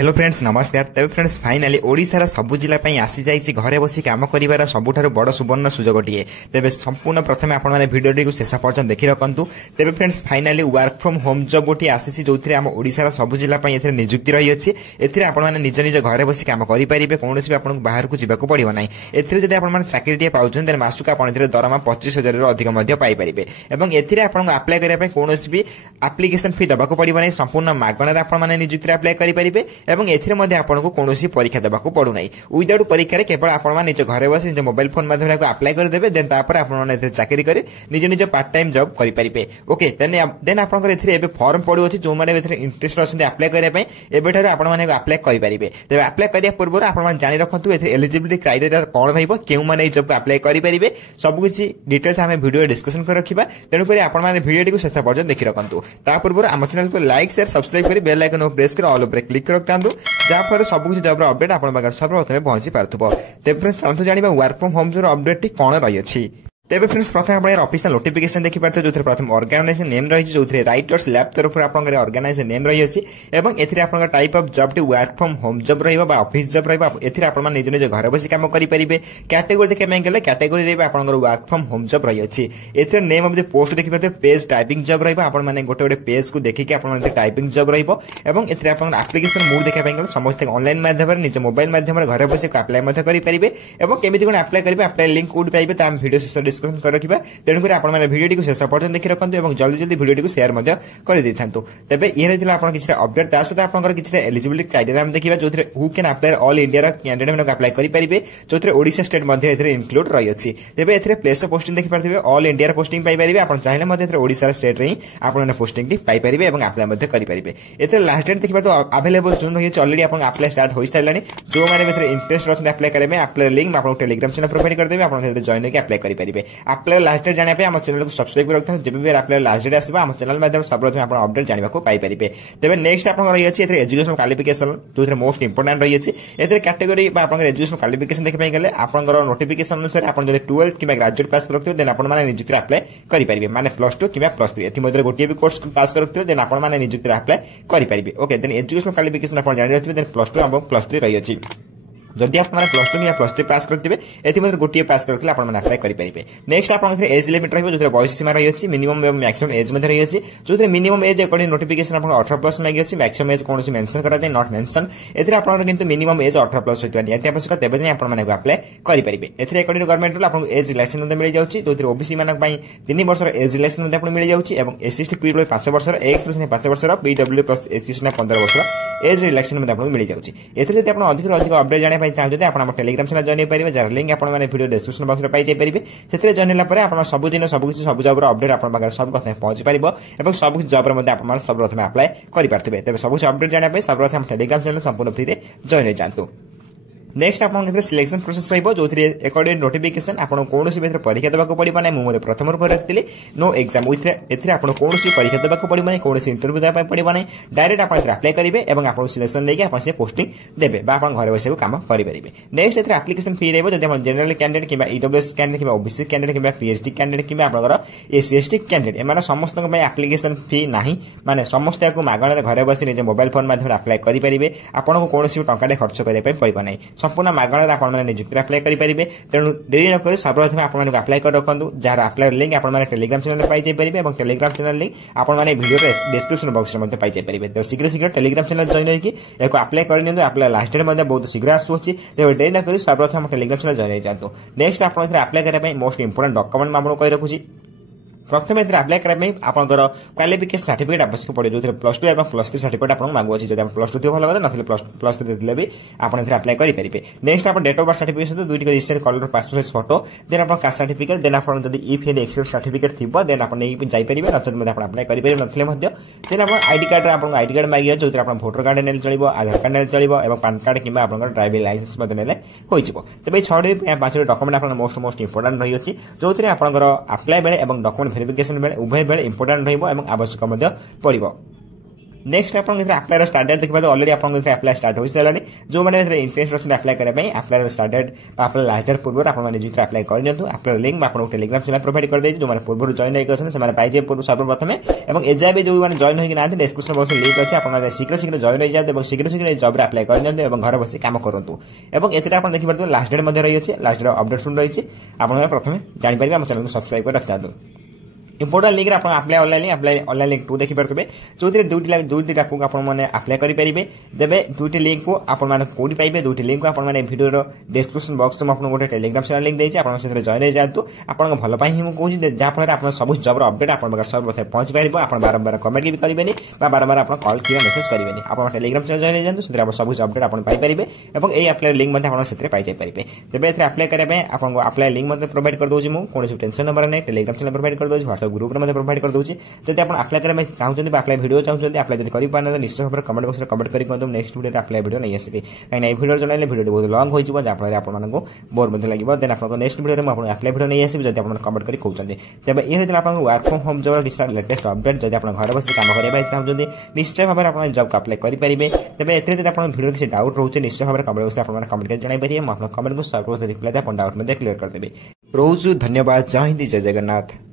Hello friends नमस्कार। तबे friends finally ओडिशार सबु जिला आसी जाइए घरे बसी काम कर सबुठ बड़ सुवर्ण सुजोगटे। तेरे संपूर्ण प्रथम आपने भिडियोटी को शेष पर्यटन देखी रखु। तेरे friends finally work from home job गोटे आसी जो आम ओडिशार सबु जिला निजुक्ति रही है। आपने निज निज घरे बसी काम करेंगे कौन भी आपको बाहर को जावाक पड़ो ना। एद आप चाकरी पाँच मासक आप दरमा 25,000 अधिक पाइपर। आपको आप्लाय करने कौन भी आप्लिकेसन फी देवाक पड़ो ना। संपूर्ण मागणार आपने निजुक्ति आप्लाय करेंगे एवं एथिरे मध्ये आपनको कोनोसी परीक्षा देबाकू पड़ू नै। विदाउट परीक्षा केवल आपण निज घरे बस निज मोबाइल फोन माध्यम अप्लाई कर देबे। देन तापर आपण चाकरी करे निज निज पार्ट टाइम जॉब करि परिबे। ओके देन आपनकर एथिरे एबे फॉर्म पड़ू अछि जो माने एथिरे इंटरेस्ट अछन अप्लाई करे पय एबेठार आपण माने अप्लाई करि परिबे। तबे अप्लाई करिया पूर्व आपण माने जानि रखंतु एथिरे एलिजिबिलिटी क्राइटेरिया कोन रहइबो केउ माने जॉब को अप्लाई करि परिबे सब किछि डिटेल्स हमें वीडियो डिस्कशन कर रखिबा। तेनु करी आपण माने वीडियो को शेष पर्यंत देखि रखंतु। ता पूर्व हम चैनल को लाइक शेयर सब्सक्राइब करी बेल आइकन प्रेस कर ऑल ऊपर क्लिक कर जहाँफल सबकिछ जॉब अपडेट आप सर्वप्रथम पहुंची पार्थुब। तेज फ्रेंड्स चलते जाना वर्क फ्रॉम होम जो अपडेट कौन रही। तेज फ्रेंड्स प्रथम आप ऑफिशियल नोटिफिकेशन देखिपारे जो प्रथम ऑर्गेनाइजेशन नेम रही जो राइटर्स लैब तरफ ऑर्गेनाइजेशन नेम रही है। आप टाइप ऑफ जॉब टी वर्क फ्रॉम होम जॉब रफिस जॉब रहा निज निज घर बस कम करेंगे। कैटेगोरी देखा गले category work from home job रही है। नेम ऑफ द पोस्ट देखिए पेज टाइपिंग जॉब रही गोटे गोटे पेज को देखिए टाइपिंग जॉब रप्लिकेशन मूड देखा गले समस्त ऑनलाइन माध्यम निज मोबाइल माध्यम घर बस अप्लाई करेंगे। केमी कौन अप्लाई करेंगे अप्लाई लिंक कौट पाइबे वीडियो शेष डिस्कशन कर रखा। तेणुकर आपने भिडियो को शेष पर्यटन देखी रखते और जल्दी जल्दी भिडियो को शेयर कर दे था। तेज ये रही किसी अपडेट ता सहित आप किसी एलिजिबिलिटी क्राइटेरिया देखा जो who can apply all India candidate मैंने अप्लाई करेंगे जो ओडिशा स्टेट इनक्लूड रही है। तेज ए प्लेस ऑफ पोस्टिंग देखिए ऑल इंडिया पोस्टिंग पाइपर आप चाहिए ओडिशा स्टेट ही आपने पोस्टिंग पाइपर और अप्लाई करेंगे। एथे लास्ट डेट देखिए तो अवेलेबल जून रही है अलरेडी आप अप्लाई स्टार्ट हो सारे जो मैंने इंटरेस्ट अच्छे अप्लाई करेंगे अप्लाई लिंक आपको टेलीग्राम चैनल प्रोवाइड करदेवी आप जॉइन होकर अप्लाई करेंगे। अप्लाई लास्ट डेट जाना आम चैनल को सब्सक्राइब कर रखते हैं जब भी अप्लाई लास्ट डेट आसो आम चैनल माध्यम सर्वप्रथम आप अपडेट जाना पाइपर। तेज नेक्स्ट आप रही है एजुकेशन क्वालिफिकेशन जो मोस्ट इंपोर्टेंट रही है। कैटेगोरी एजुकेशन क्वालिफिकेशन देखा गले आप नोटिफिकेशन अनुसार आप 12 कि ग्रेजुएट पास करते देन आप निजुक्ति अप्लाई करेंगे माने +2 कि +3 एथि गोटे भी कोर्स पास करते देन आप निजुक्ति अप्लाई करेंगे। ओके देन एजुकेशन क्वालिफिकेशन आप जान रखिए देन +2 और +3 रही है। जदि आप +2 या +3 पास करते हैं गोटे पास करके अप्लाई करेंगे। नेक्स्ट आप एज लिमिट रही जो बयस सीमा रही है मिनिमम और मैक्सिमम एज रही है जो मिनिमम एज अकॉर्डिंग नोटिफिकेशन आप 18+ मांगी मैक्सिमम एज कौन मेंशन करा not mention A minimum age 18+ होता निहाती आवश्यक तेज जाए अप्लाई करेंगे। एथेर अकॉर्डिंग गवर्नमेंट रूल आपको एज रिलैक्सेशन मिल जाए जो ओबीसी मान 3 वर्ष एज रिलैक्सेशन मिल जाए और एससी पीपल 5 वर्ष एक्स 5 वर्ष पीडब्ल्यू प्लस एससी 15 वर्ष एज रिलैक्सेशन मिल जाए। एथेर जब अधिक अधिक अपडेट जाना चाहते आप टेलीग्राम चैनल जॉइन करेंगे जार लिंक आप वीडियो डिस्क्रिप्शन बॉक्स में पाई पारे। से जॉइन होगा आप सबुदिन सब जॉब अपडेट आप सब प्रथम पहुंची पार और सब जॉब आप सर्वप्रथम अप्लाई करेंगे। तेज सब अपडेट जाना सर्वप्रथम टेलीग्राम चैनल संपूर्ण फ्री जॉइन हो जातु। नेक्स्ट आप सिलेक्शन प्रोसेस रही जो अकॉर्डिंग नोटिफिकेशन आपको कौन भी परीक्षा देवाक पड़ो ना मुझे प्रथम कर रखी नो एग्जाम आपको कौन परीक्षा देवाक पड़ो ना कौन इंटरव्यू देवाई पड़ो ना डायरेक्ट आप अप्लाई करेंगे और आपको सिलेक्शन लेके आप पोस्टिंग देते आप घर बस काम करेंगे। नेक्स्ट एथ एप्लिकेशन फी रही जब जनरल कैंडिडेट कि ईडब्ल्यूएस कैंडिडेट कि ओबीसी कैंडिडेट कि पीएचडी कैंडिडेट कि आप एससी एसटी कैंडिडेट एम समस्त एप्लिकेशन फी ना माने समस्त मागणार घर बस निज मोबाइल फोन माध्यम अप्लाई करेंगे आपको कौन भी टंका खर्च करने पड़ो ना संपूर्ण मागणार आप निजुक्ति अप्लाई करेंगे। तेणु देरी नक सर्वप्रथम आप अप्लाई कर रखु जार अप्लाई लिंक आप टेलीग्राम चैनल पाई पारे और टेलीग्राम चैनल लिंक आप वीडियो डिस्क्रिप्शन बॉक्स में पाई पारे। तो शीघ्र शीघ्र टेलीग्राम चैनल जॉइन होकर अप्लाई कर अप्लाई लास्ट डेट बहुत शीघ्र आसूसी तेज देरी नक सर्वप्रथम टेलीग्राम चैनल जॉइन हो जातु। नेक्स्ट आप अप्लाई करने मोस्ट इंपोर्टेंट डॉक्यूमेंट आपको कही रखुच्छी। प्रथम अप्लाई करने आपंकर क्वालिफिकेशन सर्टिफिकेट आवश्यक पड़े जो +2 और +3 सर्टिफिकेट आपको मांगुच्छी जब +2 थी भल कथा ना +3 देते भी आप अप्लाई करेंगे। नेक्स्ट आप डेट ऑफ बर्थ सर्टिफिकेट सहित 2 register colour passport size photo then आप कास्ट सर्टिफिकेट देन आप इफ एनी एक्सपेक्ट सर्टिफिकेट थी देन आप जापर नचेत आप अप्लाई करेंगे ना देन आप आईडी कार्ड आपको आईडी कार्ड मांगे जो आप भोटर कार्ड ने चलो आधार कार्ड ने चलो और पैन कार्ड कि ड्राइविंग लाइसेंस ने हो तेज 6 डॉक्यूमेंट आप मोस्ट इंपोर्टेंट रही है जो आपंकर अप्लाई बेले और डॉक्यूमेंट वेरिफिकेशन बेले उभय बेले इंपोर्टेंट रही आवश्यक पड़ो। नेक्स्ट आप आप्लायर स्टार्ट डेट देखिए अलरेडी आप आप्लाय स्टार्ट हो सारे जो मैंने इंटरेस्ट अच्छे आप्लाय करने आप्लायर स्टार्ट डेट आप्लायर लास्ट डेट पूर्व आपने आप्लाय कर आप्लायर लिंक आपको टेलीग्राम चैनल प्रोवाइड कर जो मैंने पूर्व जॉइन होकर पाइजे सर्वप्रथम और एजाए जो मैंने जॉइन होना डिस्क्रिप्शन बॉक्स लिंक अच्छे आप शीघ्र शीघ्र जॉइन हो जाते और शीघ्र शीघ्र जॉब आप्लाय कर घर बस कम करूँ और एथे आप देखिए लास्ट डेट रही है लास्ट डेट अपडेट शुरू रही है प्रथम जापर आम चैनल को सब्सक्राइब कर रखी था इंपोर्टाट लिंक आप आप्लाय ऑनलाइन लिंक 2 देखिपे जो दुईटा को आपने आप्लाय करेंगे तेज दुईट लिंक को आपड़ी पाइबे दुईट लिंक को आपने भिडियोर डिस्क्रिप्शन बॉक्स में आपको गोटे टेलीग्राम चैनल लिंक देती है जॉइन हो जातु आपको भल ही मुझे जहाँफल आप सब जबर अपडेट आप सर्वप्रथम पहुंची पार आप बारंबार कमेंट भी करेंगे बारंबार आप कल कि मेसेज करेंगे आप टेलीग्राम चैनल जॉइन हो जातु आप सब अपडेट आप पाइपर और यही आप्लाय लिंक पाइजाई पारे तेज आप्लाय करने आपको आप्लाय लिंक प्रोवाइड कर दूसरी मुझे टेंशन नंबर नहीं टेलीग्राम चैनल प्रोवाइड कर दूसरी व्हाट्सएप ग्रुप में प्रोवाइड कर दूसरी जब आप आप्लाय करने चाहते आप्लाय वीडियो चाहते आप्लाय जब कर निश्चय भाव कमेंट बॉक्स में कमेंट कर नेक्स्ट वीडियो आप्लाय वीडियो नहीं आसबि कहीं वीडियो जनइले वीडियो बहुत लंग हो जहाँफल आपको बोर लगे देन आप नेक्स्ट वीडियो में आप्लाय वीडियो नहीं आसबि जब आप कमेंट कर कहते तेज ये होता है वर्क फ्रम होम जब किसी लेटेस्ट अपडेट जब आप घर बस कम करने चाहते निश्चय भाव में आप जब को आप्लाय करेंगे तेज एथेर जब आप वीडियो किसी डाउट रोचे निश्चय भाव में कमेंट बॉक्स में कमेंट कर जनइपर कमेंट को सर्व डाउट में क्लियर करदेवी रोज धन्यवाद जय हिंद जय जगन्नाथ।